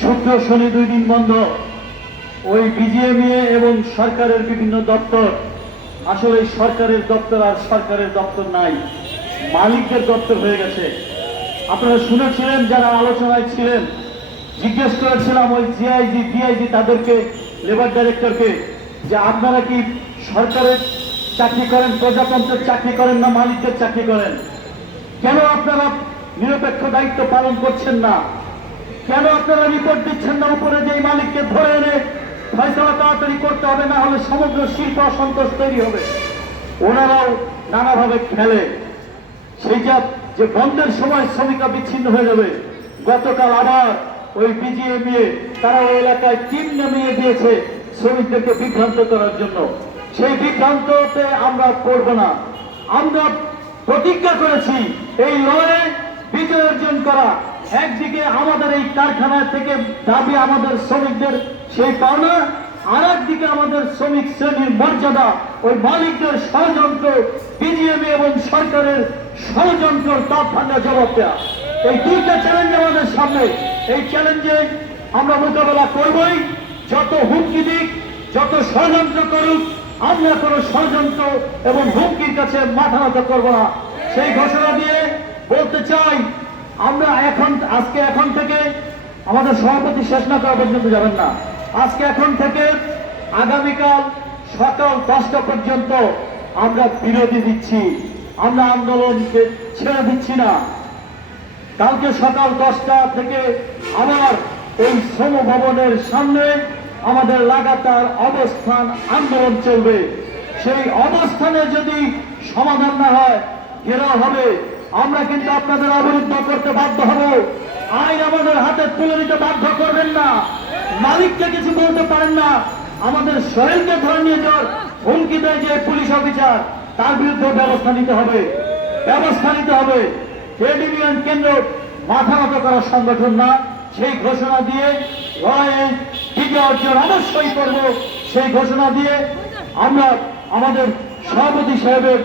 শুক্র শনি 2 দিন বন্ধ। ওই বিজিএমইএ এবং সরকারের বিভিন্ন দপ্তর, আসলে সরকারের দপ্তর আর সরকারের দপ্তর নাই, মালিকদের দপ্তর হয়ে গেছে। আপনারা শুনেছিলেন, যারা আলোচনায় ছিলেন, জিজ্ঞেস করেছিলাম ওই জিআইজি ডিআইজি তাদেরকে, লেবার ডাইরেক্টরকে, যে আপনারা কি সরকারের চাকরি করেন, প্রজাতন্ত্রের চাকরি করেন না মালিকদের চাকরি করেন? কেন আপনারা নিরপেক্ষ দায়িত্ব পালন করছেন না? কেন আপনারা রিপোর্ট দিচ্ছেন না উপরে, যে এই মালিককে ধরে এনে ফয়সালা তাড়াতাড়ি করতে হবে, না হলে সমগ্র শিল্প অসন্তোষ তৈরি হবে? ওনারাও নানাভাবে খেলে। সেই যে বন্ধের সময় শ্রমিকরা বিচ্ছিন্ন হয়ে যাবে। গতকাল আবার ওই বিজিএমইএ তারা ওই এলাকায় টিম নামিয়ে দিয়েছে শ্রমিকদেরকে বিভ্রান্ত করার জন্য। সেই বিভ্রান্ততে আমরা পড়ব না। আমরা প্রতিজ্ঞা করেছি এই লড়াইয়ে বিজয় অর্জন করা। একদিকে আমাদের এই কারখানা থেকে দাবি আমাদের শ্রমিকদের সেই পাওনা, আর একদিকে আমাদের শ্রমিক শ্রেণীর মর্যাদা, ওই মালিকদের ষড়যন্ত্র, বিজিএমইএ এবং সরকারের ষড়যন্ত্রের তাপ ঠান্ডা জবাব দেওয়া। এই দুইটা চ্যালেঞ্জ আমাদের সামনে। এই চ্যালেঞ্জে আমরা মোকাবেলা করবই। যত হুমকি দিক, যত ষড়যন্ত্র করুক, আমরা কোনো ষড়যন্ত্র এবং হুমকির কাছে মাথা নত করব না। সেই ঘোষণা দিয়ে বলতে চাই, আমরা এখন থেকে আমাদের সভাপতি শেষ না করা পর্যন্ত যাবেন না। এখন থেকে আগামীকাল সকাল 10টা পর্যন্ত আমরা বিরতি দিচ্ছি। আমরা আন্দোলনকে ছেড়ে দিচ্ছি না। কালকে সকাল 10টা থেকে আবার এই শ্রম ভবনের সামনে আমাদের লাগাতার অবস্থান আন্দোলন চলবে। সেই অবস্থানে যদি সমাধান না হয়, ঘেরাও হবে। আমরা কিন্তু আপনাদের অবরুদ্ধ করতে বাধ্য হব। আইন আমাদের হাতে তুলে নিতে বাধ্য করবেন না। মালিককে কিছু বলতে পারেন না। আমাদের শরীরকে ধরে নিয়ে যাওয়ার হুমকি দেয় যে পুলিশ অফিসার, তার বিরুদ্ধে ব্যবস্থা নিতে হবে। ট্রেড ইউনিয়ন কেন্দ্র মাথা নত করার সংগঠন না। সেই ঘোষণা দিয়ে লড়াইয়ে বিজয় অর্জন অবশ্যই করব। সেই ঘোষণা দিয়ে আমরা আমাদের সভাপতি সাহেবের